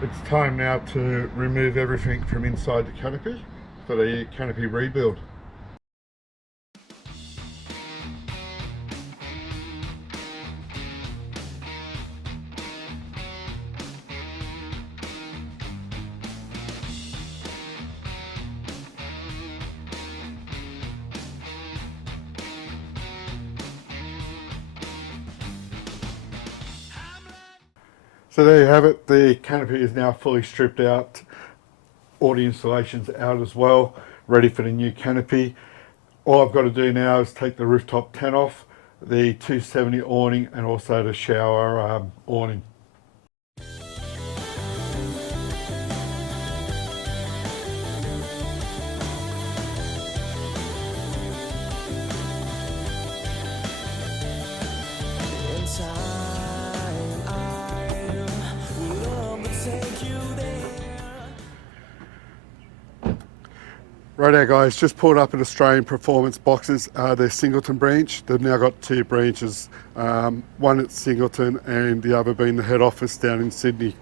It's time now to remove everything from inside the canopy for the canopy rebuild. So there you have it, the canopy is now fully stripped out, all the insulation's out as well, ready for the new canopy. All I've got to do now is take the rooftop tent off, the 270 awning and also the shower awning. Righto guys, just pulled up at Australian Performance Boxes, their Singleton branch. They've now got two branches, one at Singleton and the other being the head office down in Sydney.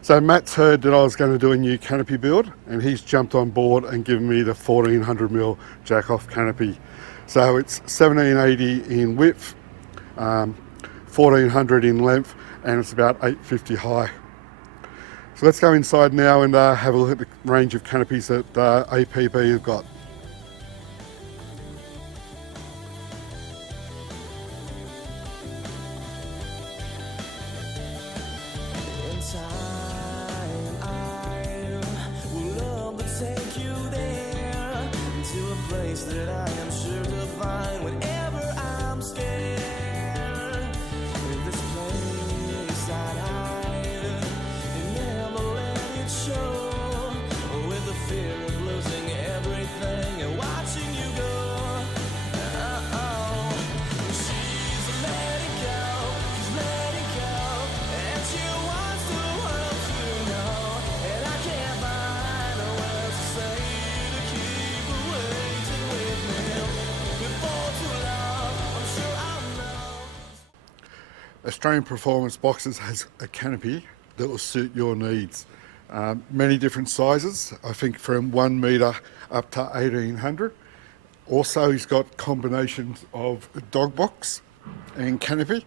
So Matt's heard that I was going to do a new canopy build and he's jumped on board and given me the 1400mm jack-off canopy. So it's 1780 in width, 1400 in length, and it's about 850 high. So let's go inside now and have a look at the range of canopies that APB have got. Australian Performance Boxes has a canopy that will suit your needs. Many different sizes, I think from 1 metre up to 1800. Also he's got combinations of dog box and canopy,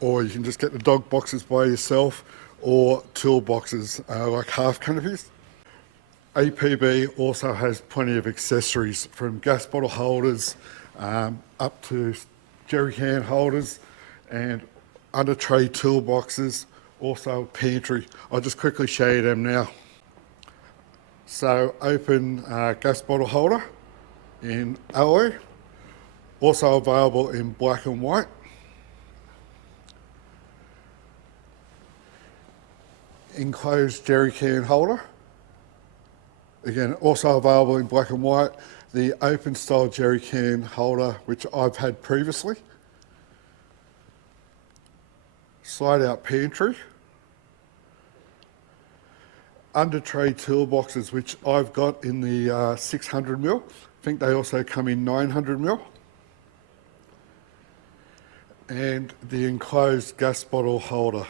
or you can just get the dog boxes by yourself or tool boxes like half canopies. APB also has plenty of accessories from gas bottle holders up to jerry can holders and under tray toolboxes, also pantry. I'll just quickly show you them now. So open gas bottle holder in alloy, also available in black and white. Enclosed jerry can holder, again also available in black and white. The open style jerry can holder, which I've had previously. Slide out pantry. Under tray toolboxes, which I've got in the 600mm. I think they also come in 900mm. And the enclosed gas bottle holder.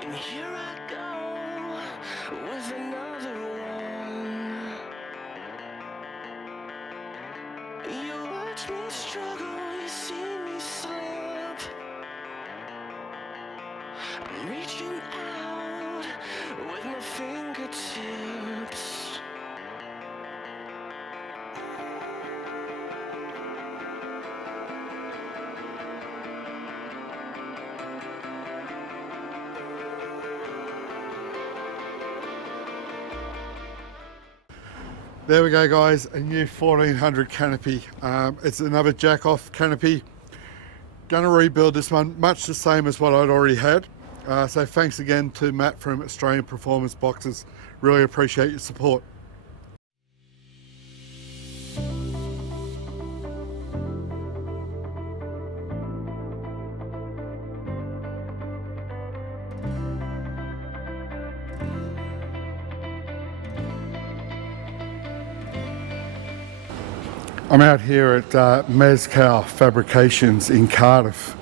And here I go with another one. You watch me struggle, you see me slip. I'm reaching out with my fingertips. There we go guys, a new 1400 canopy. It's another jack-off canopy. Gonna rebuild this one, much the same as what I'd already had. So thanks again to Matt from Australian Performance Boxes. Really appreciate your support. I'm out here at Mezcal Fabrications in Cardiff,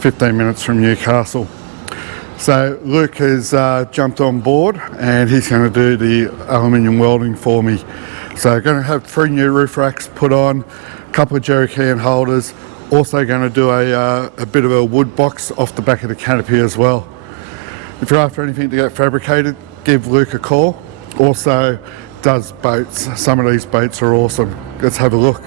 15 minutes from Newcastle. So Luke has jumped on board and he's going to do the aluminium welding for me. So going to have 3 new roof racks put on, a couple of jerry can holders, also going to do a bit of a wood box off the back of the canopy as well. If you're after anything to get fabricated, give Luke a call. Also does boats. Some of these boats are awesome. Let's have a look.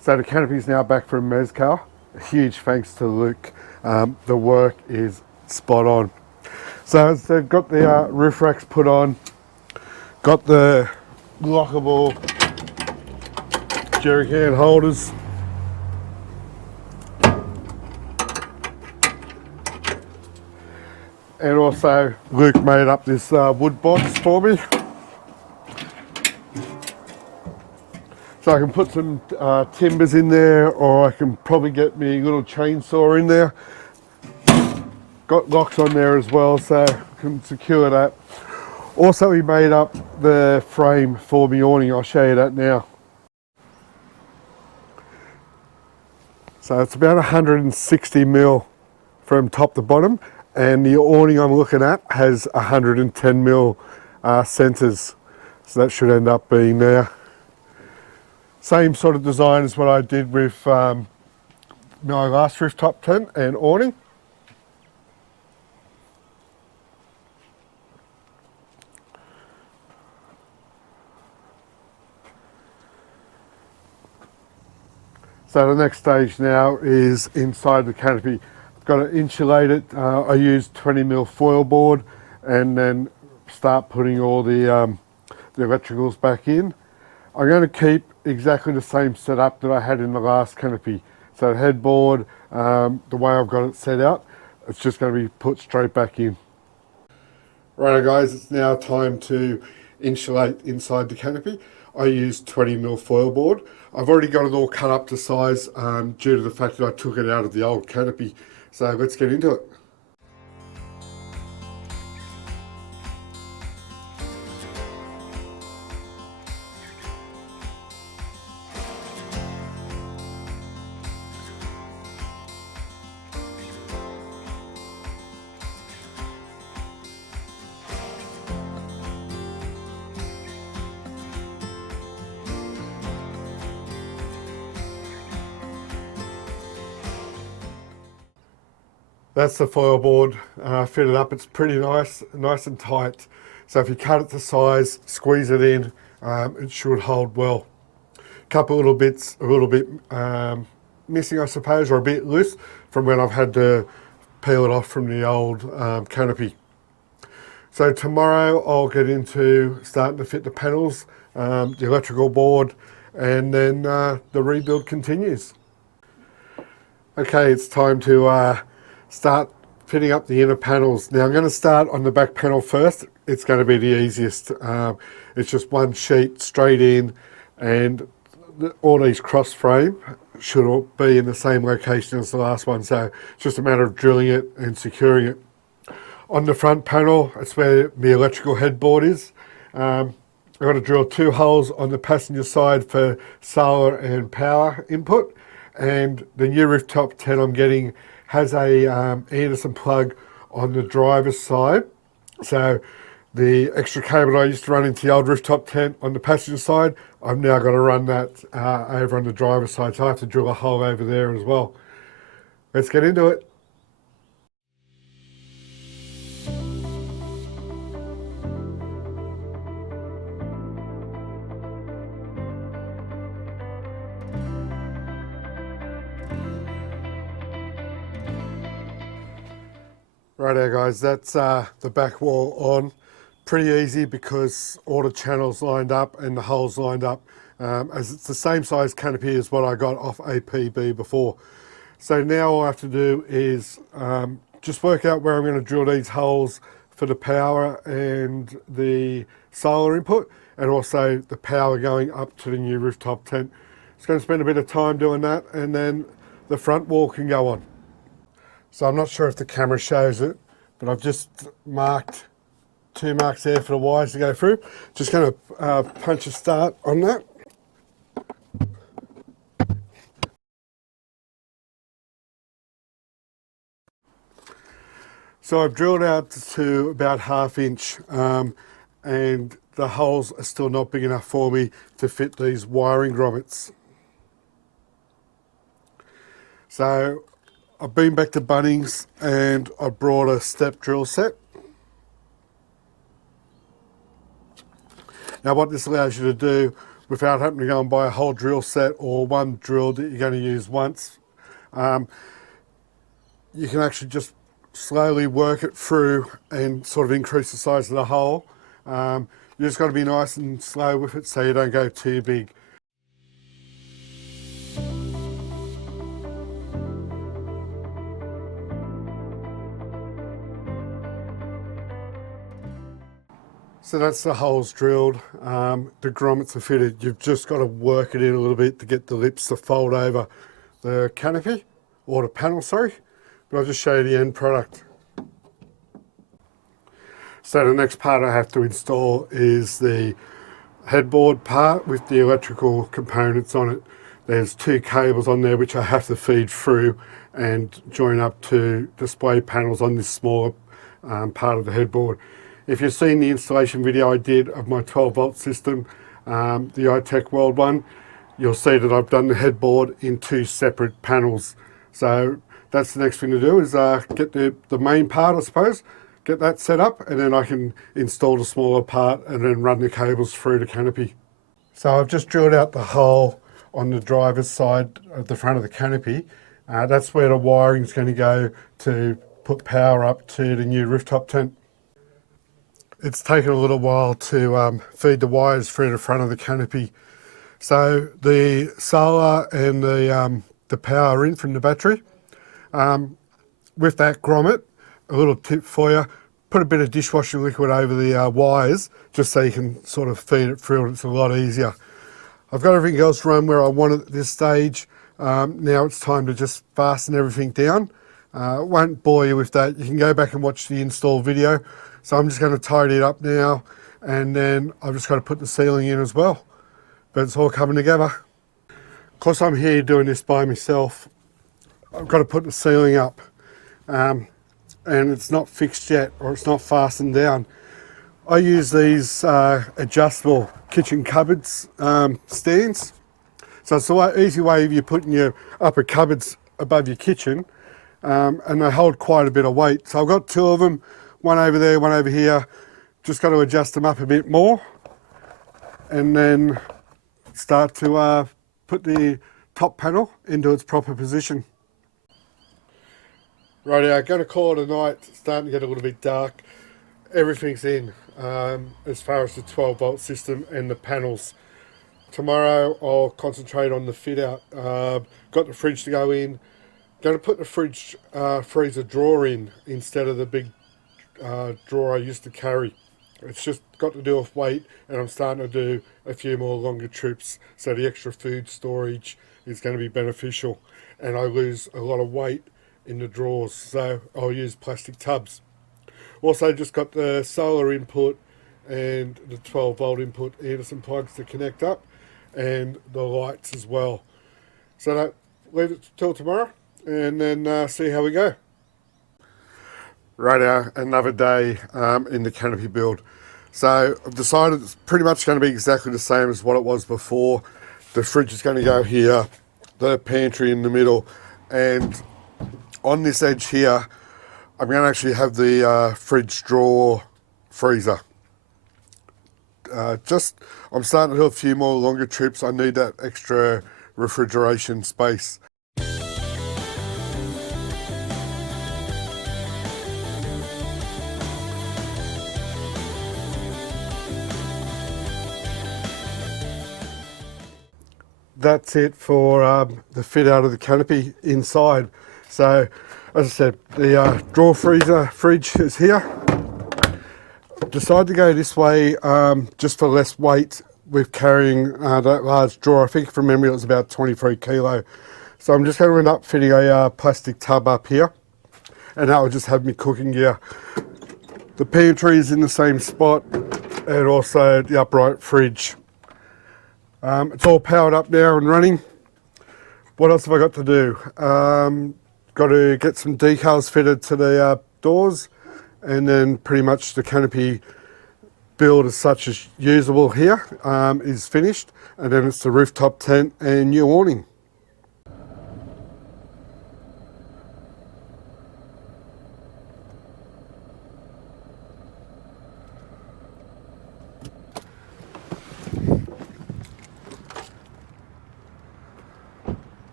So the canopy is now back from Mezcow. A huge thanks to Luke. The work is spot on. So as they've got the roof racks put on, got the lockable jerry can holders. And also Luke made up this wood box for me. So I can put some timbers in there, or I can probably get me a little chainsaw in there. Got locks on there as well, so I can secure that. Also, he made up the frame for me awning. I'll show you that now. So it's about 160 mil from top to bottom, and the awning I'm looking at has 110 mil centers. So that should end up being there. Same sort of design as what I did with my last rooftop tent and awning. So the next stage now is inside the canopy. I've got to insulate it. I use 20mm foil board and then start putting all the electricals back in. I'm going to keep exactly the same setup that I had in the last canopy. So the headboard, the way I've got it set out, it's just going to be put straight back in. Right guys, it's now time to insulate inside the canopy. I use 20mm foil board. I've already got it all cut up to size due to the fact that I took it out of the old canopy. So let's get into it. That's the foil board fitted up. It's pretty nice and tight. So if you cut it to size, squeeze it in, it should hold well. Couple little bits, a little bit missing, I suppose, or a bit loose from when I've had to peel it off from the old canopy. So tomorrow I'll get into starting to fit the panels, the electrical board, and then the rebuild continues. Okay, it's time to start fitting up the inner panels. Now I'm going to start on the back panel first. It's going to be the easiest. It's just one sheet straight in, and all these cross frame should all be in the same location as the last one. So it's just a matter of drilling it and securing it. On the front panel, it's where the electrical headboard is. I've got to drill 2 holes on the passenger side for solar and power input. And the new rooftop tent I'm getting has a Anderson plug on the driver's side. So the extra cable I used to run into the old rooftop tent on the passenger side, I've now got to run that over on the driver's side. So I have to drill a hole over there as well. Let's get into it. Righto guys, that's the back wall on. Pretty easy because all the channels lined up and the holes lined up, as it's the same size canopy as what I got off APB before. So now all I have to do is just work out where I'm going to drill these holes for the power and the solar input, and also the power going up to the new rooftop tent. It's going to spend a bit of time doing that, and then the front wall can go on. So I'm not sure if the camera shows it, but I've just marked 2 marks there for the wires to go through. Just going to punch a start on that. So I've drilled out to about 1/2 inch, and the holes are still not big enough for me to fit these wiring grommets. So I've been back to Bunnings and I brought a step drill set. Now what this allows you to do, without having to go and buy a whole drill set or one drill that you're going to use once, you can actually just slowly work it through and sort of increase the size of the hole. You just got to be nice and slow with it so you don't go too big. So that's the holes drilled, the grommets are fitted. You've just got to work it in a little bit to get the lips to fold over the canopy, or the panel, sorry. But I'll just show you the end product. So the next part I have to install is the headboard part with the electrical components on it. There's 2 cables on there which I have to feed through and join up to display panels on this smaller part of the headboard. If you've seen the installation video I did of my 12-volt system, the iTech World one, you'll see that I've done the headboard in 2 separate panels. So that's the next thing to do, is get the main part, I suppose, get that set up, and then I can install the smaller part and then run the cables through the canopy. So I've just drilled out the hole on the driver's side of the front of the canopy. That's where the wiring is going to go to put power up to the new rooftop tent. It's taken a little while to feed the wires through the front of the canopy. So the solar and the power in from the battery. With that grommet, a little tip for you, put a bit of dishwashing liquid over the wires just so you can sort of feed it through, and it's a lot easier. I've got everything else run where I want it at this stage. Now it's time to just fasten everything down. Won't bore you with that. You can go back and watch the install video. So I'm just going to tidy it up now, and then I've just got to put the ceiling in as well. But it's all coming together. Because I'm here doing this by myself, I've got to put the ceiling up. And it's not fixed yet, or it's not fastened down. I use these adjustable kitchen cupboards stands. So it's an easy way of you putting your upper cupboards above your kitchen, and they hold quite a bit of weight. So I've got 2 of them. One over there, one over here. Just got to adjust them up a bit more, and then start to put the top panel into its proper position. Righty, I'm going to call it a night. It's starting to get a little bit dark. Everything's in as far as the 12-volt system and the panels. Tomorrow I'll concentrate on the fit out. Got the fridge to go in. Going to put the fridge freezer drawer in instead of the big drawer I used to carry. It's just got to do with weight, and I'm starting to do a few more longer trips, so the extra food storage is going to be beneficial, and I lose a lot of weight in the drawers, so I'll use plastic tubs. Also just got the solar input and the 12-volt input Anderson plugs to connect up, and the lights as well. So that, leave it till tomorrow and then see how we go. Right, another day in the canopy build. So I've decided it's pretty much going to be exactly the same as what it was before. The fridge is going to go here, the pantry in the middle, and on this edge here, I'm going to actually have the fridge drawer freezer. I'm starting to do a few more longer trips. I need that extra refrigeration space. that's it for the fit out of the canopy inside. So as I said, the drawer freezer fridge is here. Decided to go this way just for less weight with carrying that large drawer. I think from memory it was about 23 kilo. So I'm just going to end up fitting a plastic tub up here, and that will just have me cooking gear. The pantry is in the same spot, and also the upright fridge. It's all powered up now and running. What else have I got to do? Got to get some decals fitted to the doors, and then pretty much the canopy build as such as usable here is finished, and then it's the rooftop tent and new awning.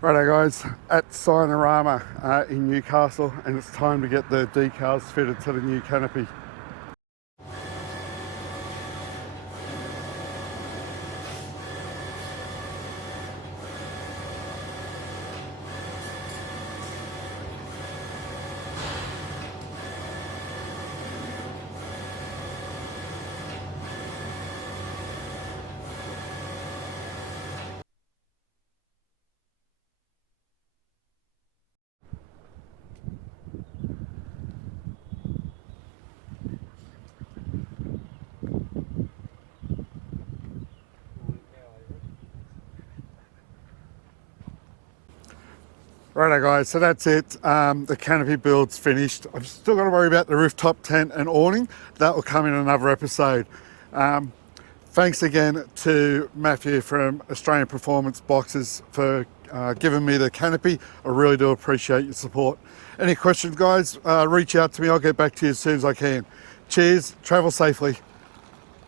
Righto guys, at Signorama in Newcastle, and it's time to get the decals fitted to the new canopy. Righto guys, so that's it. The canopy build's finished. I've still got to worry about the rooftop tent and awning. That will come in another episode. Thanks again to Matthew from Australian Performance Boxes for giving me the canopy. I really do appreciate your support. Any questions guys, reach out to me. I'll get back to you as soon as I can. Cheers, travel safely.